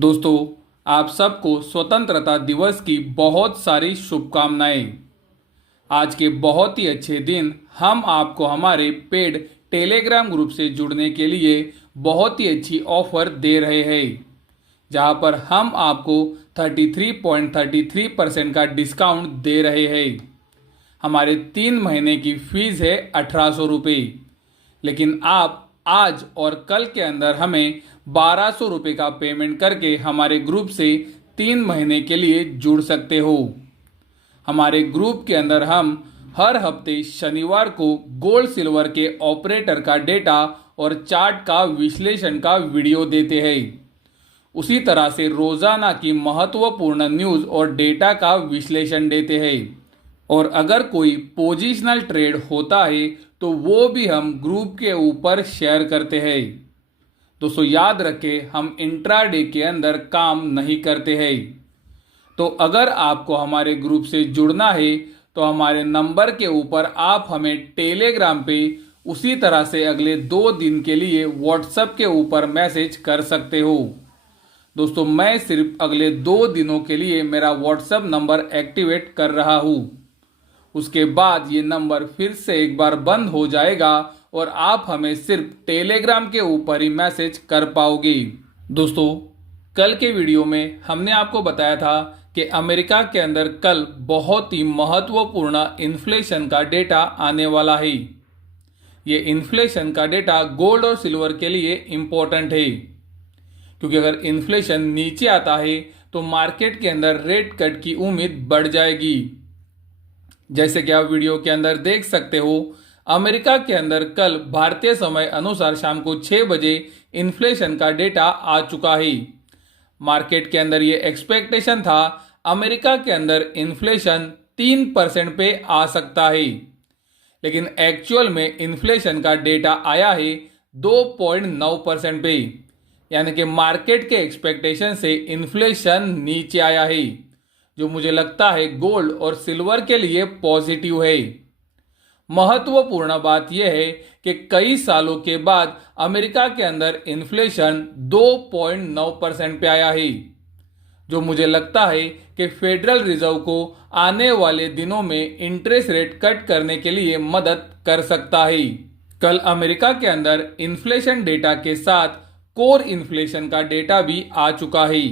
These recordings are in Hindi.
दोस्तों, आप सबको स्वतंत्रता दिवस की बहुत सारी शुभकामनाएं। आज के बहुत ही अच्छे दिन हम आपको हमारे पेड टेलीग्राम ग्रुप से जुड़ने के लिए बहुत ही अच्छी ऑफर दे रहे हैं, जहां पर हम आपको 33.33% का डिस्काउंट दे रहे हैं। हमारे 3 महीने की फीस है 1800 रुपये, लेकिन आप आज और कल के अंदर हमें 1200 रुपये का पेमेंट करके हमारे ग्रुप से 3 महीने के लिए जुड़ सकते हो। हमारे ग्रुप के अंदर हम हर हफ्ते शनिवार को गोल्ड सिल्वर के ऑपरेटर का डेटा और चार्ट का विश्लेषण का वीडियो देते हैं। उसी तरह से रोजाना की महत्वपूर्ण न्यूज़ और डेटा का विश्लेषण देते हैं। और अगर कोई पोजिशनल ट्रेड होता है तो वो भी हम ग्रुप के ऊपर शेयर करते हैं। दोस्तों, याद रखें, हम इंट्राडे के अंदर काम नहीं करते हैं। तो अगर आपको हमारे ग्रुप से जुड़ना है तो हमारे नंबर के ऊपर आप हमें टेलीग्राम पे उसी तरह से अगले 2 दिन के लिए व्हाट्सएप के ऊपर मैसेज कर सकते हो। दोस्तों, मैं सिर्फ अगले 2 दिनों के लिए मेरा व्हाट्सएप नंबर एक्टिवेट कर रहा हूँ। उसके बाद ये नंबर फिर से एक बार बंद हो जाएगा और आप हमें सिर्फ टेलीग्राम के ऊपर ही मैसेज कर पाओगे। दोस्तों, कल के वीडियो में हमने आपको बताया था कि अमेरिका के अंदर कल बहुत ही महत्वपूर्ण इन्फ्लेशन का डेटा आने वाला है। ये इन्फ्लेशन का डेटा गोल्ड और सिल्वर के लिए इम्पोर्टेंट है, क्योंकि अगर इन्फ्लेशन नीचे आता है तो मार्केट के अंदर रेट कट की उम्मीद बढ़ जाएगी। जैसे कि आप वीडियो के अंदर देख सकते हो, अमेरिका के अंदर कल भारतीय समय अनुसार शाम को 6 बजे इन्फ्लेशन का डेटा आ चुका है। मार्केट के अंदर ये एक्सपेक्टेशन था अमेरिका के अंदर इन्फ्लेशन 3% पे आ सकता है, लेकिन एक्चुअल में इन्फ्लेशन का डेटा आया है 2.9% पे, यानी कि मार्केट के एक्सपेक्टेशन से इन्फ्लेशन नीचे आया है, जो मुझे लगता है गोल्ड और सिल्वर के लिए पॉजिटिव है। महत्वपूर्ण बात यह है कि कई सालों के बाद अमेरिका के अंदर इन्फ्लेशन 2.9% पे आया है, जो मुझे लगता है कि फेडरल रिजर्व को आने वाले दिनों में इंटरेस्ट रेट कट करने के लिए मदद कर सकता है। कल अमेरिका के अंदर इन्फ्लेशन डेटा के साथ कोर इन्फ्लेशन का डेटा भी आ चुका है।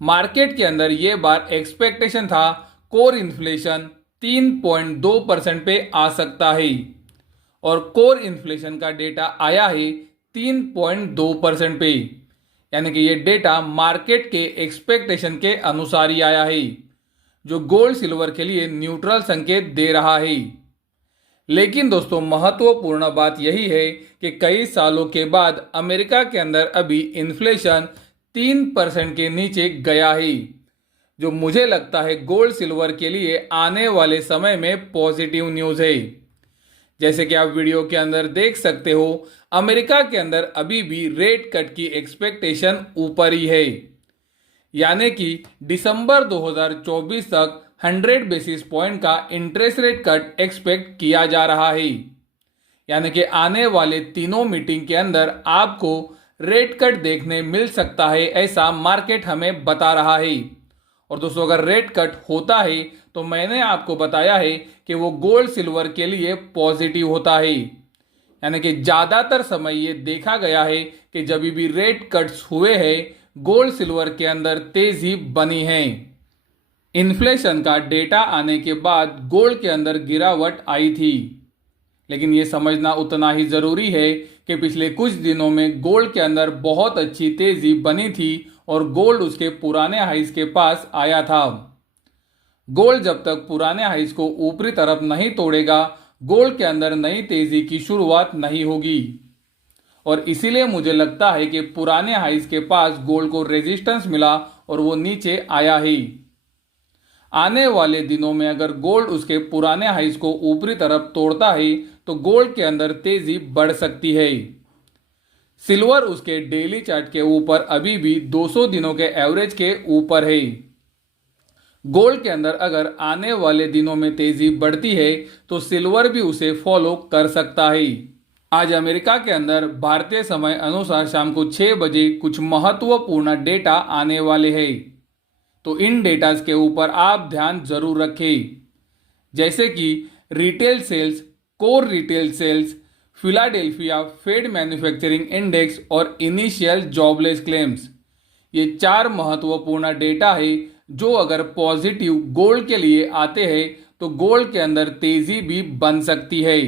मार्केट के अंदर ये बार एक्सपेक्टेशन था कोर इन्फ्लेशन 3.2% पे आ सकता है, और कोर इन्फ्लेशन का डेटा आया है 3.2% पे, यानी कि ये डेटा मार्केट के एक्सपेक्टेशन के अनुसार ही आया है, जो गोल्ड सिल्वर के लिए न्यूट्रल संकेत दे रहा है। लेकिन दोस्तों, महत्वपूर्ण बात यही है कि कई सालों के बाद अमेरिका के अंदर अभी इन्फ्लेशन 3% के नीचे गया है, जो मुझे लगता है गोल्ड सिल्वर के लिए आने वाले समय में पॉजिटिव न्यूज़ है। जैसे कि आप वीडियो के अंदर देख सकते हो, अमेरिका के अंदर अभी भी रेट कट की एक्सपेक्टेशन ऊपर ही है, यानी कि दिसंबर 2024 तक 100 बेसिस पॉइंट का इंटरेस्ट रेट कट एक्सपेक्ट किया जा रहा है। यानी कि आने वाले तीनों मीटिंग के अंदर आपको रेट कट देखने मिल सकता है, ऐसा मार्केट हमें बता रहा है। और दोस्तों, अगर रेट कट होता है तो मैंने आपको बताया है कि वो गोल्ड सिल्वर के लिए पॉजिटिव होता है, यानी कि ज़्यादातर समय ये देखा गया है कि जब भी रेट कट्स हुए हैं गोल्ड सिल्वर के अंदर तेजी बनी है। इन्फ्लेशन का डेटा आने के बाद गोल्ड के अंदर गिरावट आई थी, लेकिन ये समझना उतना ही ज़रूरी है कि पिछले कुछ दिनों में गोल्ड के अंदर बहुत अच्छी तेज़ी बनी थी और गोल्ड उसके पुराने हाइस के पास आया था। गोल्ड जब तक पुराने हाइस को ऊपरी तरफ नहीं तोड़ेगा, गोल्ड के अंदर नई तेज़ी की शुरुआत नहीं होगी। और इसीलिए मुझे लगता है कि पुराने हाइस के पास गोल्ड को रेजिस्टेंस मिला और वो नीचे आया है। आने वाले दिनों में अगर गोल्ड उसके पुराने हाइस को ऊपरी तरफ तोड़ता है तो गोल्ड के अंदर तेजी बढ़ सकती है। सिल्वर उसके डेली चार्ट के ऊपर अभी भी 200 दिनों के एवरेज के ऊपर है। गोल्ड के अंदर अगर आने वाले दिनों में तेजी बढ़ती है तो सिल्वर भी उसे फॉलो कर सकता है। आज अमेरिका के अंदर भारतीय समय अनुसार शाम को 6 बजे कुछ महत्वपूर्ण डेटा आने वाले हैं, तो इन डेटास के ऊपर आप ध्यान जरूर रखें, जैसे कि retail sales, core retail sales, Philadelphia Fed manufacturing index और इनिशियल जॉबलेस क्लेम्स। ये 4 महत्वपूर्ण डेटा है जो अगर पॉजिटिव गोल्ड के लिए आते हैं तो गोल्ड के अंदर तेजी भी बन सकती है।